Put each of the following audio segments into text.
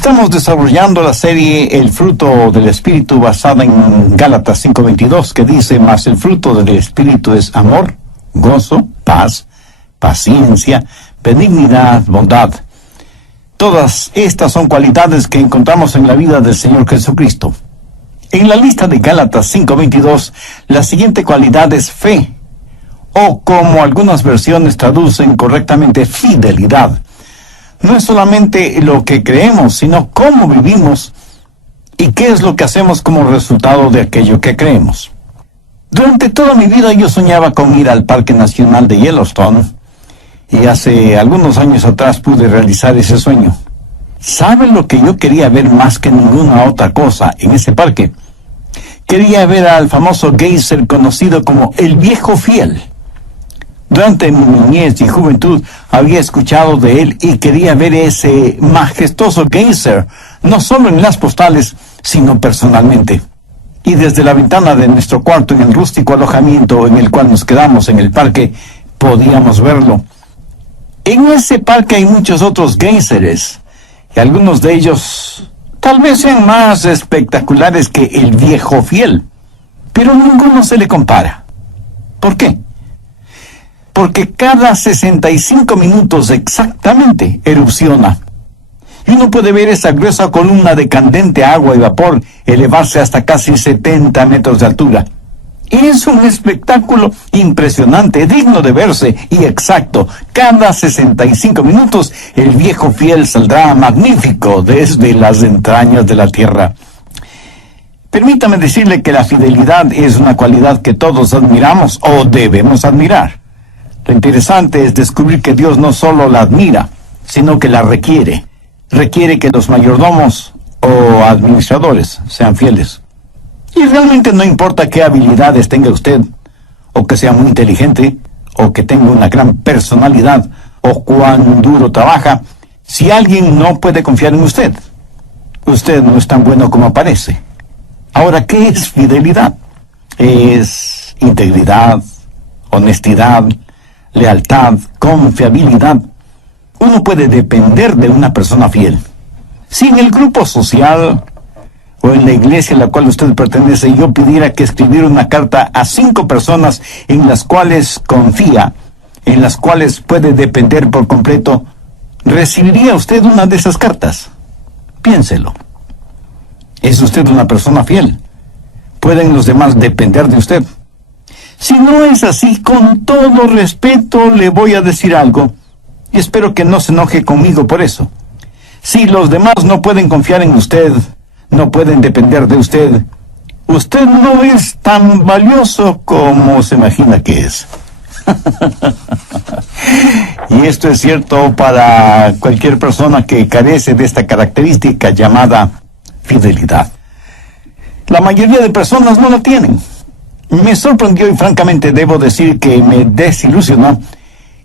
Estamos desarrollando la serie El fruto del Espíritu basada en Gálatas 5:22, que dice: mas el fruto del Espíritu es amor, gozo, paz, paciencia, benignidad, bondad. Todas estas son cualidades que encontramos en la vida del Señor Jesucristo. En la lista de Gálatas 5:22, la siguiente cualidad es fe, o como algunas versiones traducen correctamente, fidelidad. No es solamente lo que creemos, sino cómo vivimos y qué es lo que hacemos como resultado de aquello que creemos. Durante toda mi vida yo soñaba con ir al Parque Nacional de Yellowstone, y hace algunos años atrás pude realizar ese sueño. ¿Saben lo que yo quería ver más que ninguna otra cosa en ese parque? Quería ver al famoso geyser conocido como el Viejo Fiel. Durante mi niñez y juventud había escuchado de él y quería ver ese majestuoso geyser, no solo en las postales, sino personalmente. Y desde la ventana de nuestro cuarto en el rústico alojamiento en el cual nos quedamos en el parque, podíamos verlo. En ese parque hay muchos otros geyseres, y algunos de ellos tal vez sean más espectaculares que el Viejo Fiel, pero ninguno se le compara. ¿Por qué? Porque cada 65 minutos exactamente erupciona. Y uno puede ver esa gruesa columna de candente agua y vapor elevarse hasta casi 70 metros de altura. Es un espectáculo impresionante, digno de verse y exacto. Cada 65 minutos el Viejo Fiel saldrá magnífico desde las entrañas de la tierra. Permítame decirle que la fidelidad es una cualidad que todos admiramos o debemos admirar. Lo interesante es descubrir que Dios no solo la admira, sino que la requiere. Requiere que los mayordomos o administradores sean fieles. Y realmente no importa qué habilidades tenga usted, o que sea muy inteligente, o que tenga una gran personalidad, o cuán duro trabaja, si alguien no puede confiar en usted, usted no es tan bueno como parece. Ahora, ¿qué es fidelidad? Es integridad, honestidad, lealtad, confiabilidad. Uno puede depender de una persona fiel. Si en el grupo social o en la iglesia a la cual usted pertenece yo pidiera que escribiera una carta a 5 personas en las cuales confía, en las cuales puede depender por completo, ¿recibiría usted una de esas cartas? Piénselo. ¿Es usted una persona fiel? ¿Pueden los demás depender de usted? Si no es así, con todo respeto le voy a decir algo, y espero que no se enoje conmigo por eso. Si los demás no pueden confiar en usted, no pueden depender de usted, usted no es tan valioso como se imagina que es. Y esto es cierto para cualquier persona que carece de esta característica llamada fidelidad. La mayoría de personas no la tienen. Me sorprendió y francamente debo decir que me desilusionó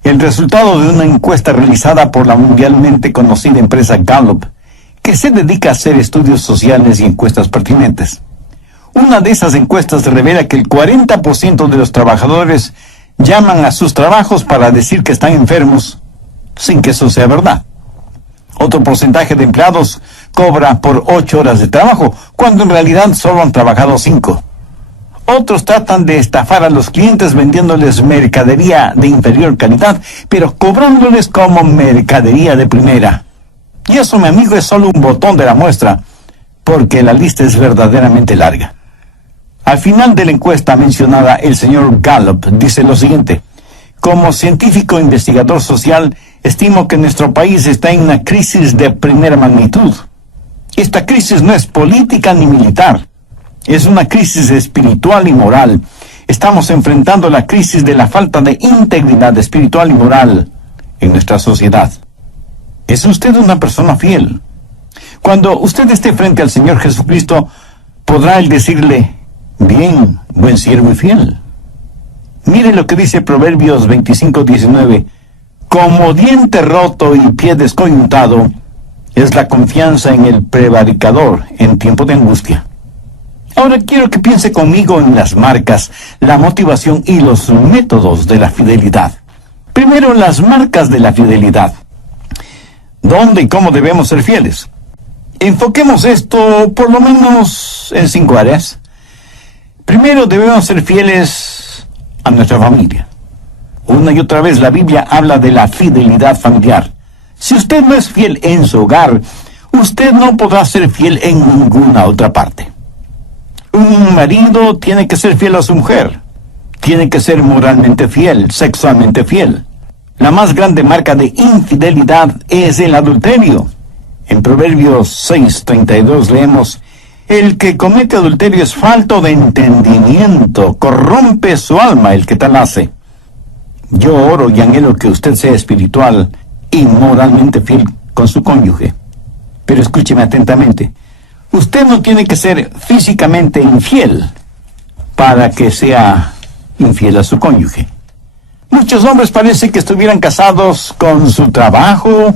el resultado de una encuesta realizada por la mundialmente conocida empresa Gallup, que se dedica a hacer estudios sociales y encuestas pertinentes. Una de esas encuestas revela que el 40% de los trabajadores llaman a sus trabajos para decir que están enfermos, sin que eso sea verdad. Otro porcentaje de empleados cobra por 8 horas de trabajo, cuando en realidad solo han trabajado 5. Otros tratan de estafar a los clientes vendiéndoles mercadería de inferior calidad, pero cobrándoles como mercadería de primera. Y eso, mi amigo, es solo un botón de la muestra, porque la lista es verdaderamente larga. Al final de la encuesta mencionada, el señor Gallup dice lo siguiente: como científico investigador social, estimo que nuestro país está en una crisis de primera magnitud. Esta crisis no es política ni militar. Es una crisis espiritual y moral. Estamos enfrentando la crisis de la falta de integridad espiritual y moral en nuestra sociedad. ¿Es usted una persona fiel? Cuando usted esté frente al Señor Jesucristo, podrá Él decirle: bien, buen siervo y fiel. Mire lo que dice Proverbios 25:19. Como diente roto y pie descoyuntado es la confianza en el prevaricador en tiempo de angustia. Ahora quiero que piense conmigo en las marcas, la motivación y los métodos de la fidelidad. Primero, las marcas de la fidelidad. ¿Dónde y cómo debemos ser fieles? Enfoquemos esto por lo menos en 5 áreas. Primero, debemos ser fieles a nuestra familia. Una y otra vez la Biblia habla de la fidelidad familiar. Si usted no es fiel en su hogar, usted no podrá ser fiel en ninguna otra parte. Un marido tiene que ser fiel a su mujer. Tiene que ser moralmente fiel, sexualmente fiel. La más grande marca de infidelidad es el adulterio. En Proverbios 6:32 leemos: el que comete adulterio es falto de entendimiento, corrompe su alma el que tal hace. Yo oro y anhelo que usted sea espiritual y moralmente fiel con su cónyuge. Pero escúcheme atentamente. Usted no tiene que ser físicamente infiel para que sea infiel a su cónyuge. Muchos hombres parece que estuvieran casados con su trabajo,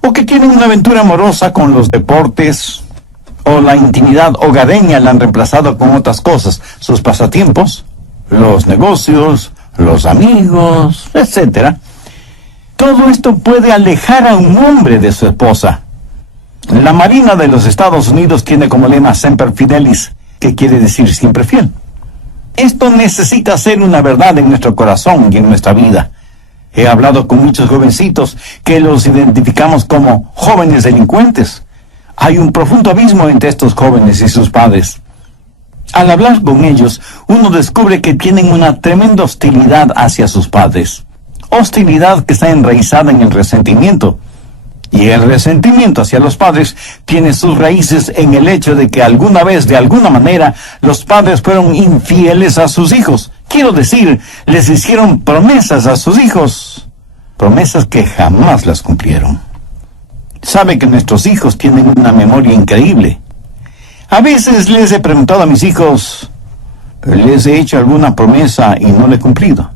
o que tienen una aventura amorosa con los deportes, o la intimidad hogareña la han reemplazado con otras cosas, sus pasatiempos, los negocios, los amigos, etc. Todo esto puede alejar a un hombre de su esposa. La Marina de los Estados Unidos tiene como lema Semper Fidelis, que quiere decir siempre fiel. Esto necesita ser una verdad en nuestro corazón y en nuestra vida. He hablado con muchos jovencitos que los identificamos como jóvenes delincuentes. Hay un profundo abismo entre estos jóvenes y sus padres. Al hablar con ellos, uno descubre que tienen una tremenda hostilidad hacia sus padres. Hostilidad que está enraizada en el resentimiento. Y el resentimiento hacia los padres tiene sus raíces en el hecho de que alguna vez, de alguna manera, los padres fueron infieles a sus hijos. Quiero decir, les hicieron promesas a sus hijos, promesas que jamás las cumplieron. Sabe que nuestros hijos tienen una memoria increíble. A veces les he preguntado a mis hijos, les he hecho alguna promesa y no la he cumplido.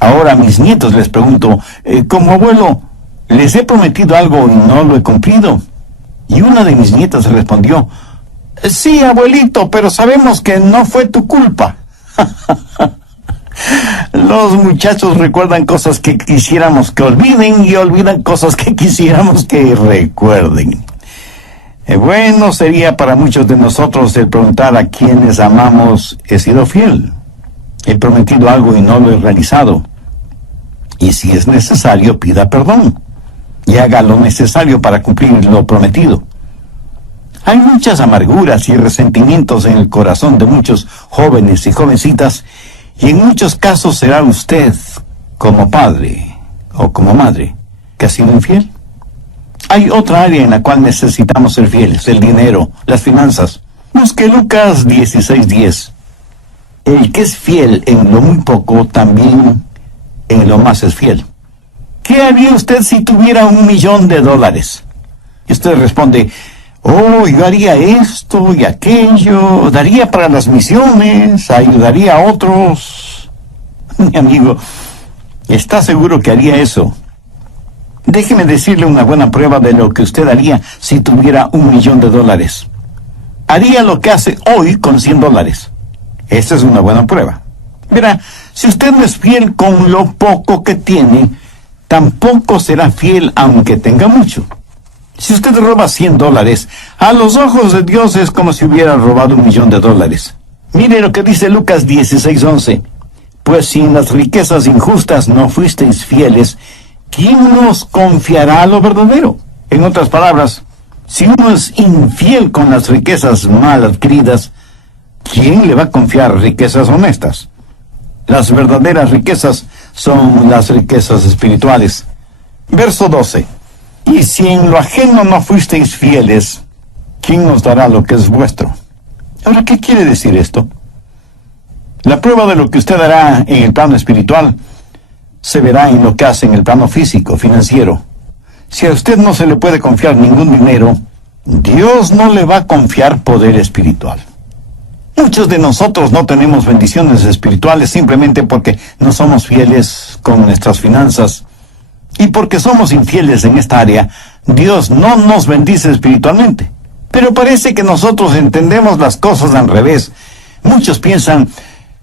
Ahora a mis nietos les pregunto, como abuelo, les he prometido algo y no lo he cumplido. Y una de mis nietas respondió, sí, abuelito, pero sabemos que no fue tu culpa. Los muchachos recuerdan cosas que quisiéramos que olviden y olvidan cosas que quisiéramos que recuerden. Bueno, sería para muchos de nosotros el preguntar a quienes amamos, ¿he sido fiel? He prometido algo y no lo he realizado. Y si es necesario, pida perdón y haga lo necesario para cumplir lo prometido. Hay muchas amarguras y resentimientos en el corazón de muchos jóvenes y jovencitas, y en muchos casos será usted, como padre o como madre, que ha sido infiel. Hay otra área en la cual necesitamos ser fieles: el dinero, las finanzas. Busque Lucas 16:10. El que es fiel en lo muy poco, también en lo más es fiel. ¿Qué haría usted si tuviera $1,000,000? Y usted responde, oh, yo haría esto y aquello, daría para las misiones, ayudaría a otros. Mi amigo, ¿está seguro que haría eso? Déjeme decirle una buena prueba de lo que usted haría si tuviera $1,000,000. Haría lo que hace hoy con $100. Esta es una buena prueba. Verá, si usted no es fiel con lo poco que tiene, tampoco será fiel aunque tenga mucho. Si usted roba $100, a los ojos de Dios es como si hubiera robado $1,000,000. Mire lo que dice Lucas 16:11. Pues si en las riquezas injustas no fuisteis fieles, ¿quién nos confiará lo verdadero? En otras palabras, si uno es infiel con las riquezas mal adquiridas, ¿quién le va a confiar riquezas honestas? Las verdaderas riquezas son las riquezas espirituales. Verso 12. Y si en lo ajeno no fuisteis fieles, ¿quién nos dará lo que es vuestro? Ahora, ¿qué quiere decir esto? La prueba de lo que usted hará en el plano espiritual se verá en lo que hace en el plano físico, financiero. Si a usted no se le puede confiar ningún dinero, Dios no le va a confiar poder espiritual. Muchos de nosotros no tenemos bendiciones espirituales simplemente porque no somos fieles con nuestras finanzas. Y porque somos infieles en esta área, Dios no nos bendice espiritualmente. Pero parece que nosotros entendemos las cosas al revés. Muchos piensan,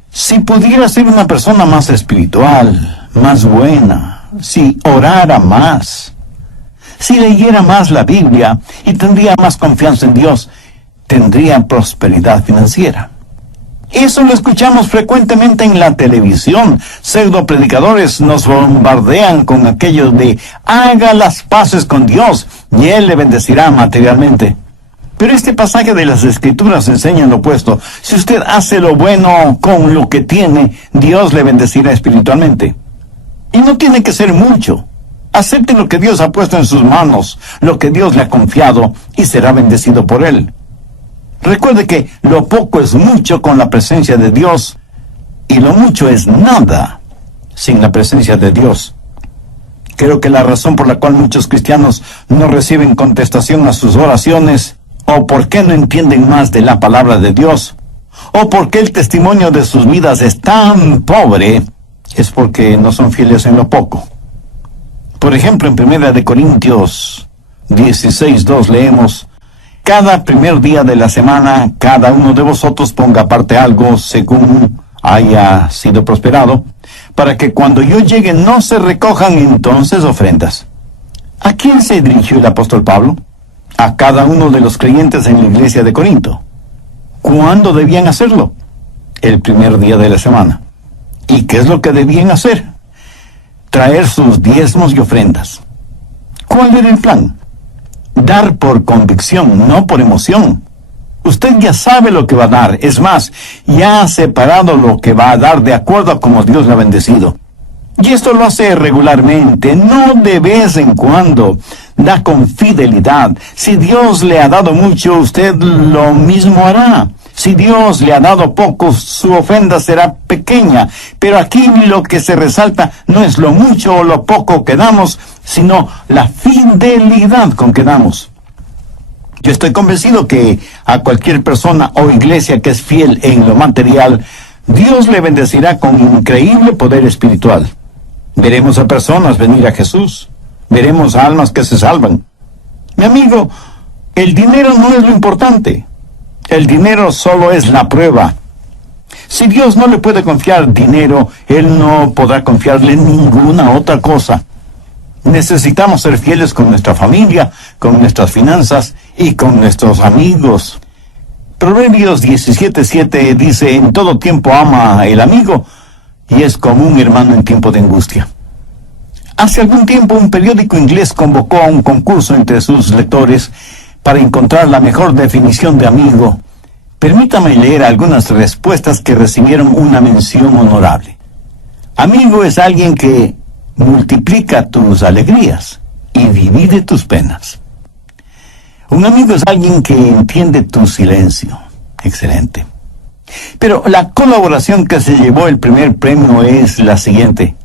si pudiera ser una persona más espiritual, más buena, si orara más, si leyera más la Biblia y tendría más confianza en Dios, tendría prosperidad financiera. Eso lo escuchamos frecuentemente en la televisión. Pseudo predicadores nos bombardean con aquello de haga las paces con Dios y Él le bendecirá materialmente. Pero este pasaje de las Escrituras enseña lo opuesto. Si usted hace lo bueno con lo que tiene, Dios le bendecirá espiritualmente. Y no tiene que ser mucho. Acepte lo que Dios ha puesto en sus manos, lo que Dios le ha confiado, y será bendecido por Él. Recuerde que lo poco es mucho con la presencia de Dios, y lo mucho es nada sin la presencia de Dios. Creo que la razón por la cual muchos cristianos no reciben contestación a sus oraciones, o por qué no entienden más de la palabra de Dios, o por qué el testimonio de sus vidas es tan pobre, es porque no son fieles en lo poco. Por ejemplo, en 1 Corintios 16:2 leemos: cada primer día de la semana, cada uno de vosotros ponga aparte algo según haya sido prosperado, para que cuando yo llegue no se recojan entonces ofrendas. ¿A quién se dirigió el apóstol Pablo? A cada uno de los creyentes en la iglesia de Corinto. ¿Cuándo debían hacerlo? El primer día de la semana. ¿Y qué es lo que debían hacer? Traer sus diezmos y ofrendas. ¿Cuál era el plan? Dar por convicción, no por emoción. Usted ya sabe lo que va a dar. Es más, ya ha separado lo que va a dar de acuerdo a como Dios le ha bendecido. Y esto lo hace regularmente, no de vez en cuando. Da con fidelidad. Si Dios le ha dado mucho, usted lo mismo hará. Si Dios le ha dado poco, su ofrenda será pequeña. Pero aquí lo que se resalta no es lo mucho o lo poco que damos, sino la fidelidad con que damos. Yo estoy convencido que a cualquier persona o iglesia que es fiel en lo material, Dios le bendecirá con increíble poder espiritual. Veremos a personas venir a Jesús. Veremos a almas que se salvan. Mi amigo, el dinero no es lo importante. El dinero solo es la prueba. Si Dios no le puede confiar dinero, Él no podrá confiarle ninguna otra cosa. Necesitamos ser fieles con nuestra familia, con nuestras finanzas y con nuestros amigos. Proverbios 17:7 dice: en todo tiempo ama el amigo, y es como un hermano en tiempo de angustia. Hace algún tiempo un periódico inglés convocó a un concurso entre sus lectores para encontrar la mejor definición de amigo. Permítame leer algunas respuestas que recibieron una mención honorable. Amigo es alguien que multiplica tus alegrías y divide tus penas. Un amigo es alguien que entiende tu silencio. Excelente. Pero la colaboración que se llevó el primer premio es la siguiente.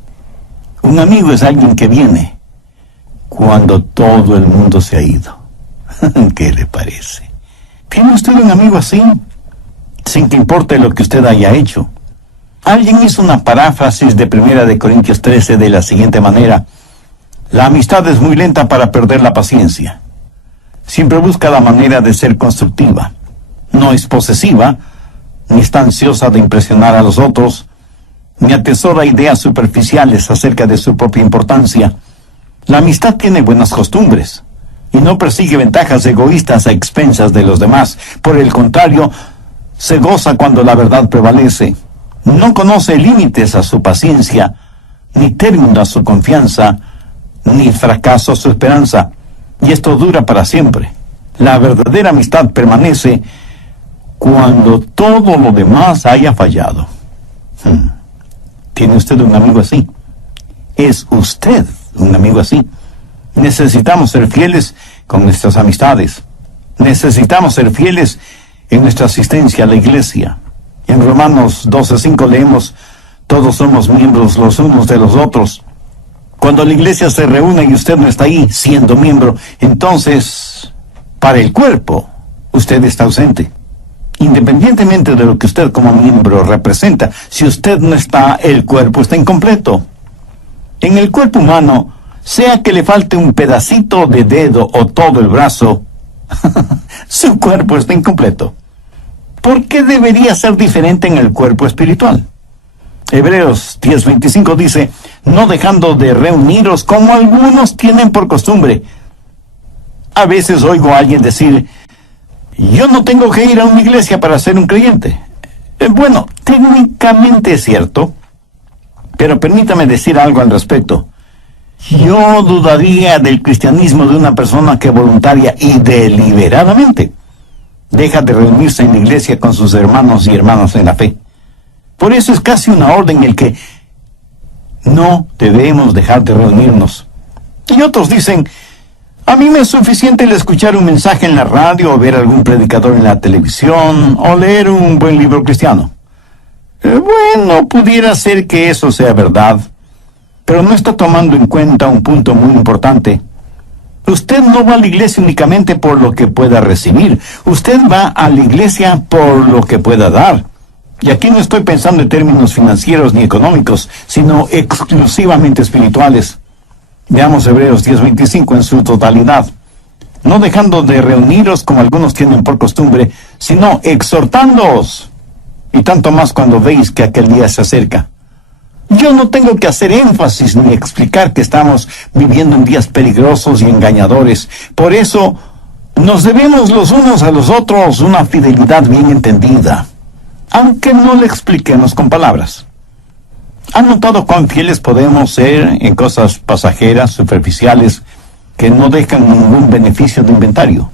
Un amigo es alguien que viene cuando todo el mundo se ha ido. ¿Qué le parece? ¿Tiene usted un amigo así? Sin que importe lo que usted haya hecho. Alguien hizo una paráfrasis de 1 Corintios 13 de la siguiente manera: la amistad es muy lenta para perder la paciencia. Siempre busca la manera de ser constructiva. No es posesiva, ni está ansiosa de impresionar a los otros, ni atesora ideas superficiales acerca de su propia importancia. La amistad tiene buenas costumbres y no persigue ventajas egoístas a expensas de los demás. Por el contrario, se goza cuando la verdad prevalece. No conoce límites a su paciencia, ni término a su confianza, ni fracaso a su esperanza. Y esto dura para siempre. La verdadera amistad permanece cuando todo lo demás haya fallado. ¿Tiene usted un amigo así? ¿Es usted un amigo así? Necesitamos ser fieles con nuestras amistades. Necesitamos ser fieles en nuestra asistencia a la iglesia. En Romanos 12:5 leemos: todos somos miembros los unos de los otros. Cuando la iglesia se reúne y usted no está ahí siendo miembro, entonces, para el cuerpo, usted está ausente. Independientemente de lo que usted como miembro representa, si usted no está, el cuerpo está incompleto. En el cuerpo humano, sea que le falte un pedacito de dedo o todo el brazo, su cuerpo está incompleto. ¿Por qué debería ser diferente en el cuerpo espiritual? Hebreos 10:25 dice: no dejando de reuniros como algunos tienen por costumbre, A veces oigo a alguien decir, yo no tengo que ir a una iglesia para ser un creyente. Bueno, técnicamente es cierto, pero permítame decir algo al respecto. Yo dudaría del cristianismo de una persona que voluntaria y deliberadamente deja de reunirse en la iglesia con sus hermanos y hermanas en la fe. Por eso es casi una orden el que no debemos dejar de reunirnos. Y otros dicen, a mí me es suficiente el escuchar un mensaje en la radio, o ver algún predicador en la televisión, o leer un buen libro cristiano. Bueno, pudiera ser que eso sea verdad, pero no está tomando en cuenta un punto muy importante. Usted no va a la iglesia únicamente por lo que pueda recibir. Usted va a la iglesia por lo que pueda dar. Y aquí no estoy pensando en términos financieros ni económicos, sino exclusivamente espirituales. Veamos Hebreos 10:25 en su totalidad. No dejando de reuniros como algunos tienen por costumbre, sino exhortándoos. Y tanto más cuando veis que aquel día se acerca. Yo no tengo que hacer énfasis ni explicar que estamos viviendo en días peligrosos y engañadores. Por eso nos debemos los unos a los otros una fidelidad bien entendida, aunque no le expliquemos con palabras. ¿Han notado cuán fieles podemos ser en cosas pasajeras, superficiales, que no dejan ningún beneficio de inventario?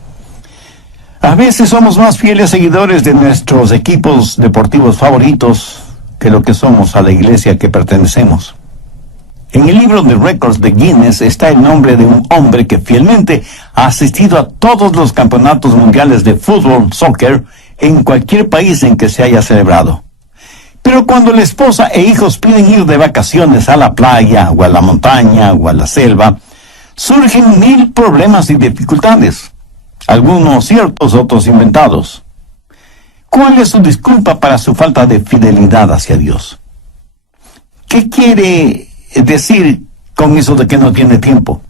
A veces somos más fieles seguidores de nuestros equipos deportivos favoritos que lo que somos a la iglesia que pertenecemos. En el libro de récords de Guinness está el nombre de un hombre que fielmente ha asistido a todos los campeonatos mundiales de fútbol, soccer, en cualquier país en que se haya celebrado. Pero cuando la esposa e hijos piden ir de vacaciones a la playa, o a la montaña, o a la selva, surgen 1000 problemas y dificultades. Algunos ciertos, otros inventados. ¿Cuál es su disculpa para su falta de fidelidad hacia Dios? ¿Qué quiere decir con eso de que no tiene tiempo?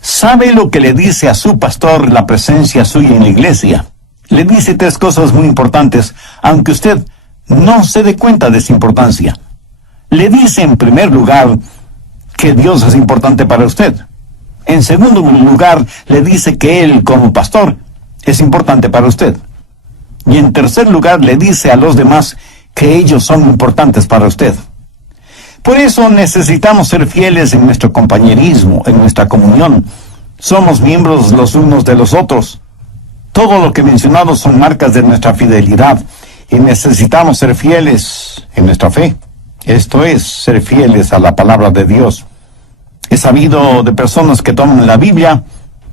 ¿Sabe lo que le dice a su pastor la presencia suya en la iglesia? Le dice 3 cosas muy importantes, aunque usted no se dé cuenta de su importancia. Le dice en primer lugar que Dios es importante para usted. En segundo lugar, le dice que Él, como pastor, es importante para usted. Y en tercer lugar, le dice a los demás que ellos son importantes para usted. Por eso necesitamos ser fieles en nuestro compañerismo, en nuestra comunión. Somos miembros los unos de los otros. Todo lo que he mencionado son marcas de nuestra fidelidad. Y necesitamos ser fieles en nuestra fe. Esto es, ser fieles a la palabra de Dios. He sabido de personas que toman la Biblia,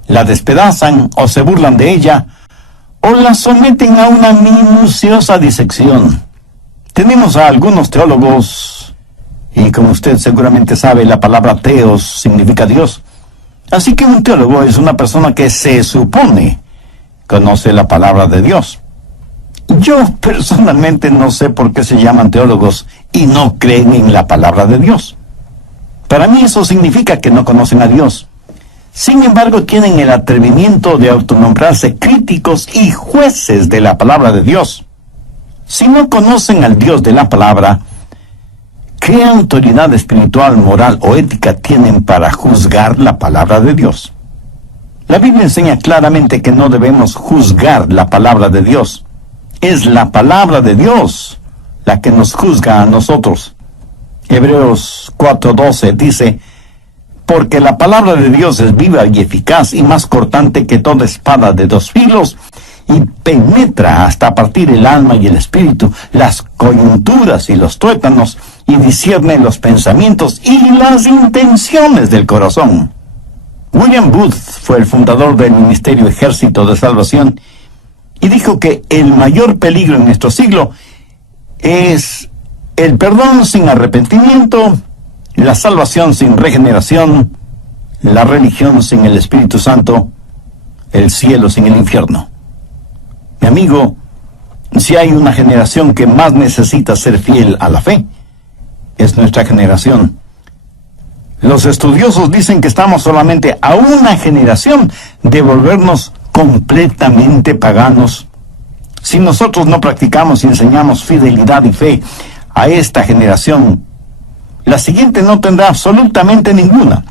la despedazan o se burlan de ella, o la someten a una minuciosa disección. Tenemos a algunos teólogos, y como usted seguramente sabe, la palabra teos significa Dios. Así que un teólogo es una persona que se supone conoce la palabra de Dios. Yo personalmente no sé por qué se llaman teólogos y no creen en la palabra de Dios. Para mí eso significa que no conocen a Dios. Sin embargo, tienen el atrevimiento de autonombrarse críticos y jueces de la palabra de Dios. Si no conocen al Dios de la palabra, ¿qué autoridad espiritual, moral o ética tienen para juzgar la palabra de Dios? La Biblia enseña claramente que no debemos juzgar la palabra de Dios. Es la palabra de Dios la que nos juzga a nosotros. Hebreos 4:12 dice, porque la palabra de Dios es viva y eficaz y más cortante que toda espada de 2 filos y penetra hasta partir el alma y el espíritu, las coyunturas y los tuétanos y discierne los pensamientos y las intenciones del corazón. William Booth fue el fundador del Ministerio Ejército de Salvación y dijo que el mayor peligro en nuestro siglo es el perdón sin arrepentimiento, la salvación sin regeneración, la religión sin el Espíritu Santo, el cielo sin el infierno. Mi amigo, si hay una generación que más necesita ser fiel a la fe, es nuestra generación. Los estudiosos dicen que estamos solamente a una generación de volvernos completamente paganos. Si nosotros no practicamos y enseñamos fidelidad y fe a esta generación, la siguiente no tendrá absolutamente ninguna.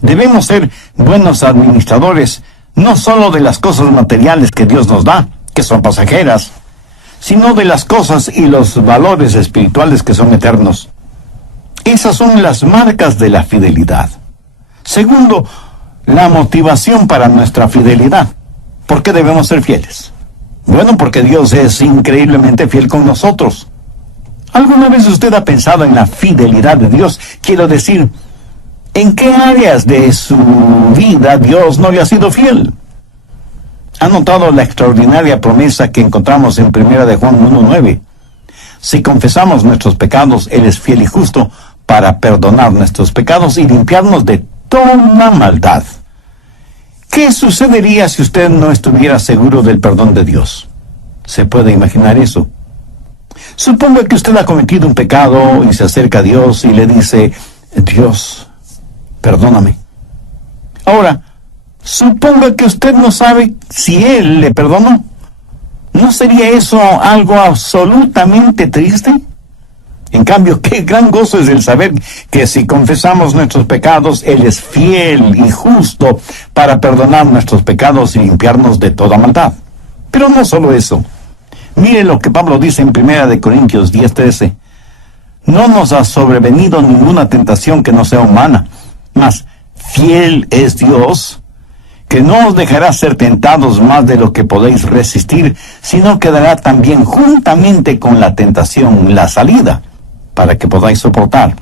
Debemos ser buenos administradores No solo de las cosas materiales que Dios nos da, que son pasajeras, sino de las cosas y los valores espirituales que son eternos. Esas son las marcas de la fidelidad. Segundo, la motivación para nuestra fidelidad. ¿Por qué debemos ser fieles? Bueno, porque Dios es increíblemente fiel con nosotros. ¿Alguna vez usted ha pensado en la fidelidad de Dios? Quiero decir, ¿en qué áreas de su vida Dios no le ha sido fiel? ¿Ha notado la extraordinaria promesa que encontramos en 1 de Juan 1:9? Si confesamos nuestros pecados, Él es fiel y justo para perdonar nuestros pecados y limpiarnos de toda maldad. ¿Qué sucedería si usted no estuviera seguro del perdón de Dios? ¿Se puede imaginar eso? Suponga que usted ha cometido un pecado y se acerca a Dios y le dice, Dios, perdóname. Ahora, suponga que usted no sabe si Él le perdonó. ¿No sería eso algo absolutamente triste? En cambio, qué gran gozo es el saber que si confesamos nuestros pecados, Él es fiel y justo para perdonar nuestros pecados y limpiarnos de toda maldad. Pero no solo eso. Mire lo que Pablo dice en 1 Corintios 10:13. No nos ha sobrevenido ninguna tentación que no sea humana, mas fiel es Dios, que no os dejará ser tentados más de lo que podéis resistir, sino que dará también juntamente con la tentación la salida, para que podáis soportar.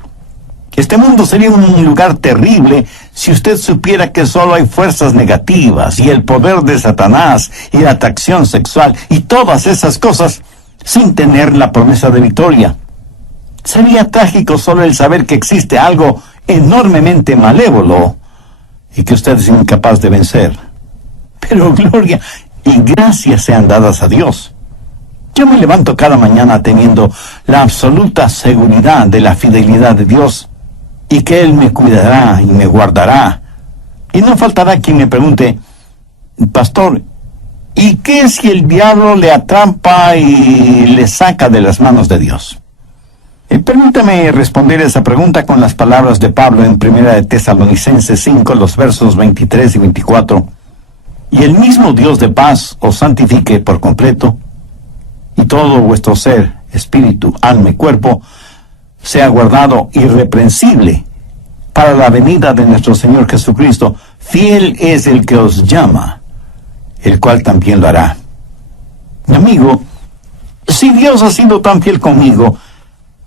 Este mundo sería un lugar terrible si usted supiera que solo hay fuerzas negativas y el poder de Satanás y la atracción sexual y todas esas cosas sin tener la promesa de victoria. Sería trágico solo el saber que existe algo enormemente malévolo y que usted es incapaz de vencer. Pero gloria y gracias sean dadas a Dios. Yo me levanto cada mañana teniendo la absoluta seguridad de la fidelidad de Dios y que Él me cuidará y me guardará. Y no faltará quien me pregunte, pastor, ¿y qué si el diablo le atrapa y le saca de las manos de Dios? Permítame responder esa pregunta con las palabras de Pablo en 1 de Tesalonicenses 5, los versos 23 y 24. Y el mismo Dios de paz os santifique por completo, y todo vuestro ser, espíritu, alma y cuerpo, sea guardado irreprensible para la venida de nuestro Señor Jesucristo. Fiel es el que os llama, el cual también lo hará. Mi amigo, si Dios ha sido tan fiel conmigo,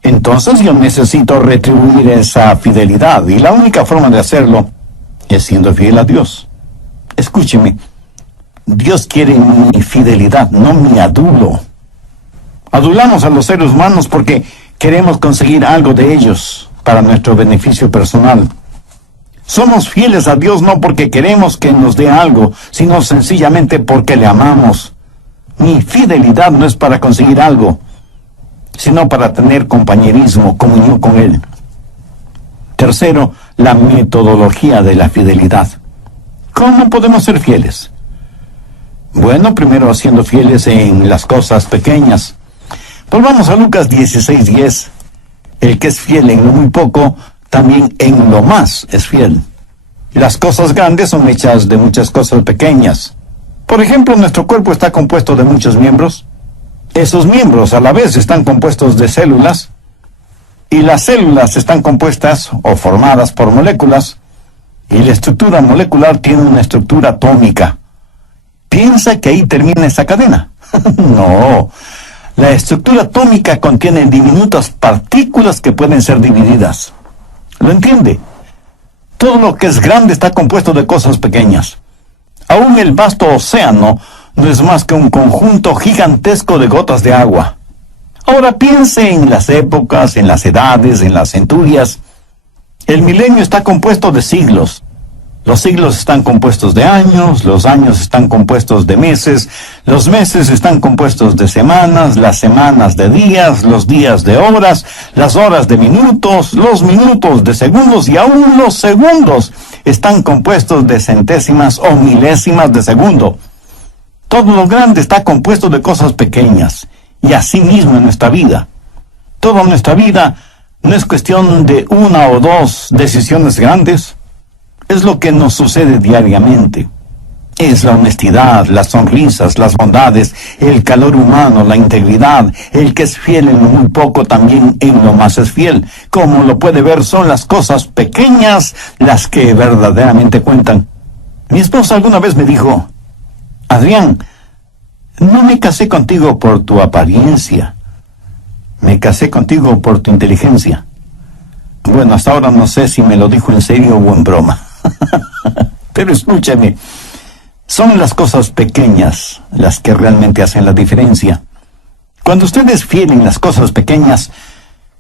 entonces yo necesito retribuir esa fidelidad, y la única forma de hacerlo es siendo fiel a Dios. Escúcheme, Dios quiere mi fidelidad, no mi adulo. Adulamos a los seres humanos porque queremos conseguir algo de ellos para nuestro beneficio personal. Somos fieles a Dios no porque queremos que nos dé algo, sino sencillamente porque le amamos. Mi fidelidad no es para conseguir algo, sino para tener compañerismo, comunión con Él. Tercero, la metodología de la fidelidad. ¿Cómo podemos ser fieles? Bueno, primero siendo fieles en las cosas pequeñas. Volvamos a Lucas 16:10. El que es fiel en lo muy poco, también en lo más es fiel. Las cosas grandes son hechas de muchas cosas pequeñas. Por ejemplo, nuestro cuerpo está compuesto de muchos miembros. Esos miembros a la vez están compuestos de células, y las células están compuestas o formadas por moléculas, y la estructura molecular tiene una estructura atómica. ¿Piensa que ahí termina esa cadena? No. La estructura atómica contiene diminutas partículas que pueden ser divididas. ¿Lo entiende? Todo lo que es grande está compuesto de cosas pequeñas. Aún el vasto océano no es más que un conjunto gigantesco de gotas de agua. Ahora piense en las épocas, en las edades, en las centurias. El milenio está compuesto de siglos. Los siglos están compuestos de años, los años están compuestos de meses, los meses están compuestos de semanas, las semanas de días, los días de horas, las horas de minutos, los minutos de segundos, y aún los segundos están compuestos de centésimas o milésimas de segundo. Todo lo grande está compuesto de cosas pequeñas, y así mismo en nuestra vida. Toda nuestra vida no es cuestión de una o dos decisiones grandes. Es lo que nos sucede diariamente. Es la honestidad, las sonrisas, las bondades, el calor humano, la integridad. El que es fiel en lo muy poco, también en lo más es fiel. Como lo puede ver, son las cosas pequeñas las que verdaderamente cuentan. Mi esposa alguna vez me dijo: Adrián, no me casé contigo por tu apariencia. Me casé contigo por tu inteligencia. Bueno, hasta ahora no sé si me lo dijo en serio o en broma. Pero escúchame. Son las cosas pequeñas las que realmente hacen la diferencia. Cuando usted es fiel en las cosas pequeñas,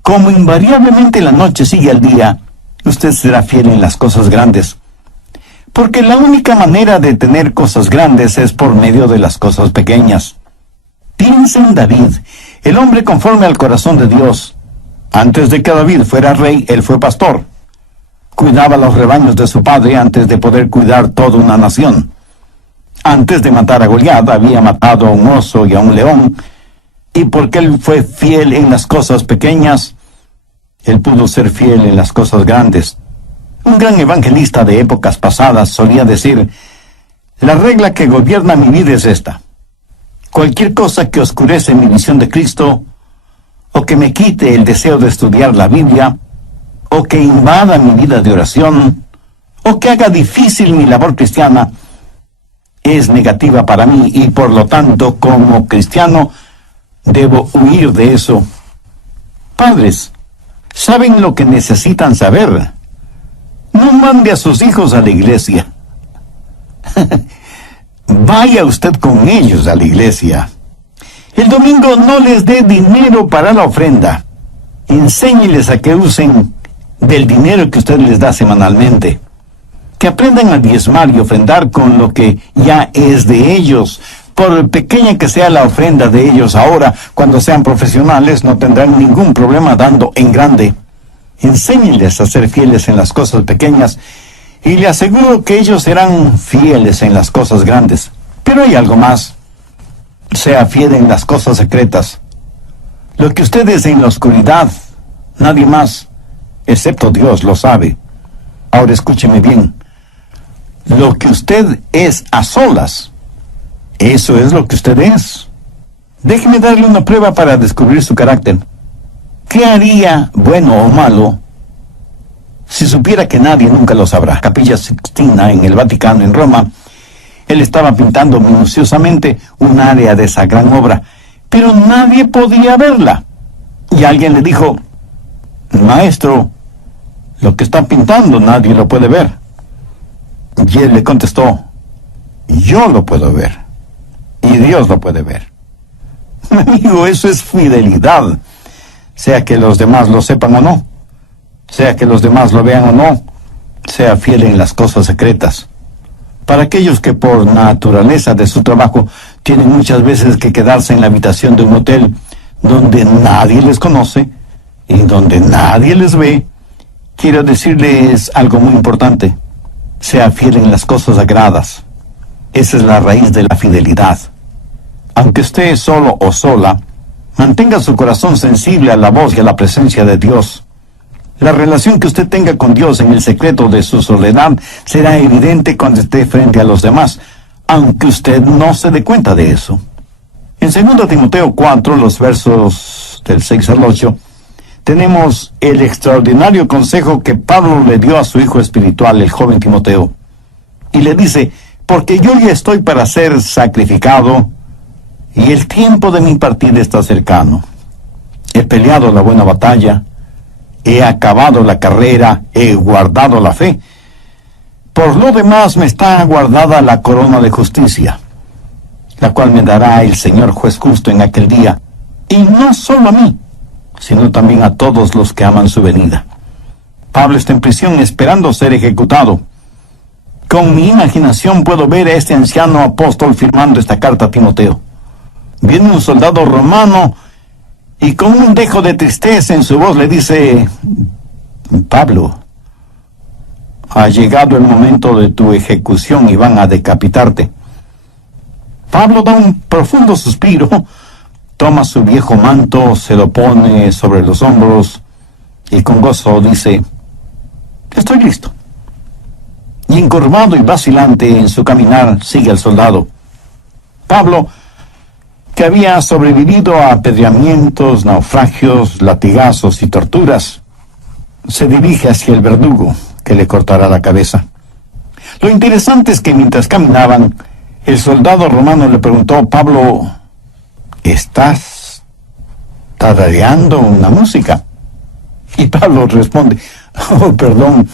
como invariablemente la noche sigue al día, usted será fiel en las cosas grandes. Porque la única manera de tener cosas grandes es por medio de las cosas pequeñas. Piensa en David, el hombre conforme al corazón de Dios. Antes de que David fuera rey, él fue pastor. Cuidaba los rebaños de su padre antes de poder cuidar toda una nación. Antes de matar a Goliat, había matado a un oso y a un león, y porque él fue fiel en las cosas pequeñas, él pudo ser fiel en las cosas grandes. Un gran evangelista de épocas pasadas solía decir: la regla que gobierna mi vida es esta: cualquier cosa que oscurece mi visión de Cristo, o que me quite el deseo de estudiar la Biblia, o que invada mi vida de oración, o que haga difícil mi labor cristiana, es negativa para mí, y por lo tanto, como cristiano, debo huir de eso. Padres, ¿saben lo que necesitan saber? No mande a sus hijos a la iglesia. Vaya usted con ellos a la iglesia. El domingo no les dé dinero para la ofrenda. Enséñeles a que usen del dinero que usted les da semanalmente. Que aprendan a diezmar y ofrendar con lo que ya es de ellos. Por pequeña que sea la ofrenda de ellos ahora, cuando sean profesionales no tendrán ningún problema dando en grande. Enséñenles a ser fieles en las cosas pequeñas y le aseguro que ellos serán fieles en las cosas grandes. Pero hay algo más. Sea fiel en las cosas secretas. Lo que usted es en la oscuridad, nadie más, excepto Dios, lo sabe. Ahora escúcheme bien. Lo que usted es a solas, eso es lo que usted es. Déjeme darle una prueba para descubrir su carácter. ¿Qué haría, bueno o malo, si supiera que nadie nunca lo sabrá? Capilla Sixtina en el Vaticano, en Roma, él estaba pintando minuciosamente un área de esa gran obra, pero nadie podía verla. Y alguien le dijo: maestro, lo que está pintando nadie lo puede ver. Y él le contestó: yo lo puedo ver, y Dios lo puede ver. Amigo, eso es fidelidad. Sea que los demás lo sepan o no, sea que los demás lo vean o no, sea fiel en las cosas secretas. Para aquellos que por naturaleza de su trabajo tienen muchas veces que quedarse en la habitación de un hotel donde nadie les conoce y donde nadie les ve, quiero decirles algo muy importante: sea fiel en las cosas sagradas. Esa es la raíz de la fidelidad. Aunque esté solo o sola, mantenga su corazón sensible a la voz y a la presencia de Dios. La relación que usted tenga con Dios en el secreto de su soledad será evidente cuando esté frente a los demás, aunque usted no se dé cuenta de eso. En 2 Timoteo 4, los versos del 6 al 8, tenemos el extraordinario consejo que Pablo le dio a su hijo espiritual, el joven Timoteo. Y le dice: porque yo ya estoy para ser sacrificado, y el tiempo de mi partida está cercano. He peleado la buena batalla, he acabado la carrera, he guardado la fe. Por lo demás me está guardada la corona de justicia, la cual me dará el Señor juez justo en aquel día, y no solo a mí, sino también a todos los que aman su venida. Pablo está en prisión esperando ser ejecutado. Con mi imaginación puedo ver a este anciano apóstol firmando esta carta a Timoteo. Viene un soldado romano y con un dejo de tristeza en su voz le dice: Pablo, ha llegado el momento de tu ejecución y van a decapitarte. Pablo da un profundo suspiro, toma su viejo manto, se lo pone sobre los hombros y con gozo dice: estoy listo. y encorvado y vacilante en su caminar sigue el soldado. Pablo, que había sobrevivido a apedreamientos, naufragios, latigazos y torturas, se dirige hacia el verdugo, que le cortará la cabeza. Lo interesante es que mientras caminaban, el soldado romano le preguntó: Pablo, ¿estás tarareando una música? Y Pablo responde: oh, perdón,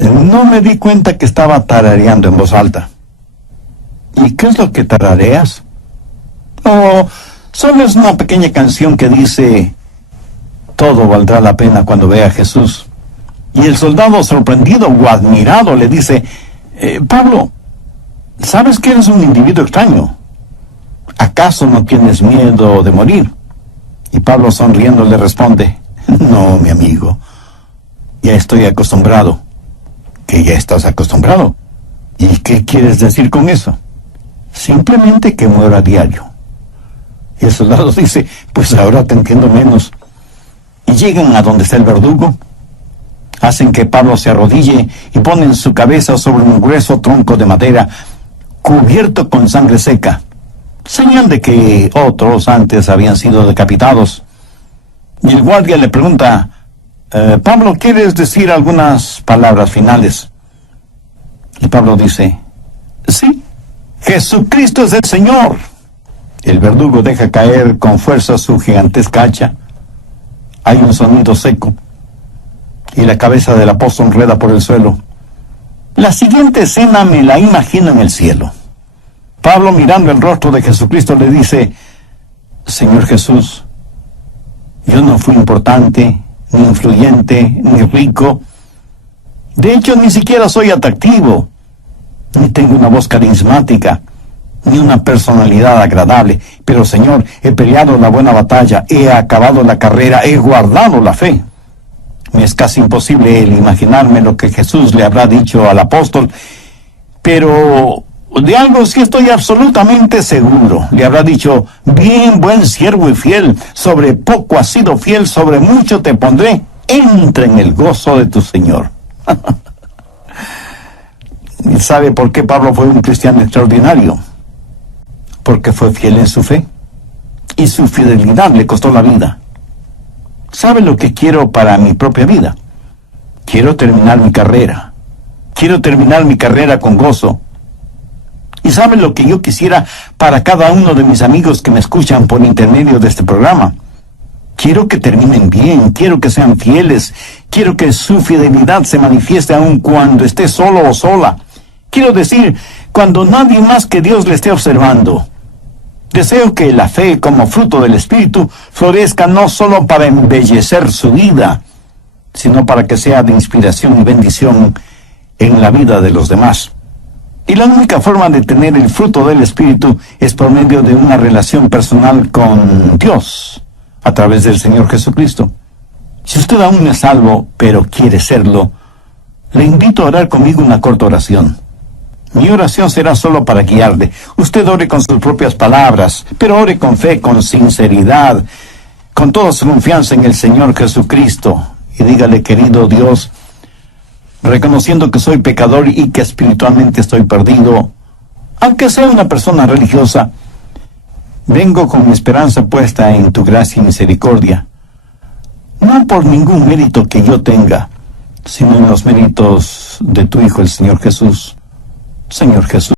no me di cuenta que estaba tarareando en voz alta. ¿Y qué es lo que tarareas? Oh, solo es una pequeña canción que dice: todo valdrá la pena cuando vea a Jesús. Y el soldado, sorprendido o admirado, le dice: Pablo, sabes que eres un individuo extraño. ¿Acaso no tienes miedo de morir? Y Pablo, sonriendo, le responde: no, mi amigo, ya estoy acostumbrado. ¿Que ya estás acostumbrado? ¿Y qué quieres decir con eso? Simplemente que muero a diario. Y el soldado dice: pues ahora te entiendo menos. Y llegan a donde está el verdugo. Hacen que Pablo se arrodille y ponen su cabeza sobre un grueso tronco de madera cubierto con sangre seca, señal de que otros antes habían sido decapitados. Y el guardia le pregunta: Pablo, ¿quieres decir algunas palabras finales? Y Pablo dice: sí, Jesucristo es el Señor. El verdugo deja caer con fuerza su gigantesca hacha. Hay un sonido seco y la cabeza del apóstol rueda por el suelo. La siguiente escena me la imagino en el cielo. Pablo, mirando el rostro de Jesucristo, le dice: Señor Jesús, yo no fui importante, ni influyente, ni rico. De hecho, ni siquiera soy atractivo, ni tengo una voz carismática, ni una personalidad agradable. Pero, Señor, he peleado la buena batalla, he acabado la carrera, he guardado la fe. Me es casi imposible el imaginarme lo que Jesús le habrá dicho al apóstol, pero de algo sí estoy absolutamente seguro. Le habrá dicho: bien, buen siervo y fiel, sobre poco has sido fiel, sobre mucho te pondré, entra en el gozo de tu Señor. ¿Y sabe por qué Pablo fue un cristiano extraordinario? Porque fue fiel en su fe, y su fidelidad le costó la vida. ¿Sabe lo que quiero para mi propia vida? Quiero terminar mi carrera. Quiero terminar mi carrera con gozo. ¿Y sabe lo que yo quisiera para cada uno de mis amigos que me escuchan por intermedio de este programa? Quiero que terminen bien, quiero que sean fieles, quiero que su fidelidad se manifieste aun cuando esté solo o sola. Quiero decir, cuando nadie más que Dios le esté observando. Deseo que la fe como fruto del Espíritu florezca no solo para embellecer su vida, sino para que sea de inspiración y bendición en la vida de los demás. Y la única forma de tener el fruto del Espíritu es por medio de una relación personal con Dios, a través del Señor Jesucristo. Si usted aún no es salvo, pero quiere serlo, le invito a orar conmigo una corta oración. Mi oración será solo para guiarle. Usted ore con sus propias palabras, pero ore con fe, con sinceridad, con toda su confianza en el Señor Jesucristo. Y dígale: querido Dios, reconociendo que soy pecador y que espiritualmente estoy perdido, aunque sea una persona religiosa, vengo con mi esperanza puesta en tu gracia y misericordia, no por ningún mérito que yo tenga, sino en los méritos de tu Hijo, el Señor Jesús. Señor Jesús,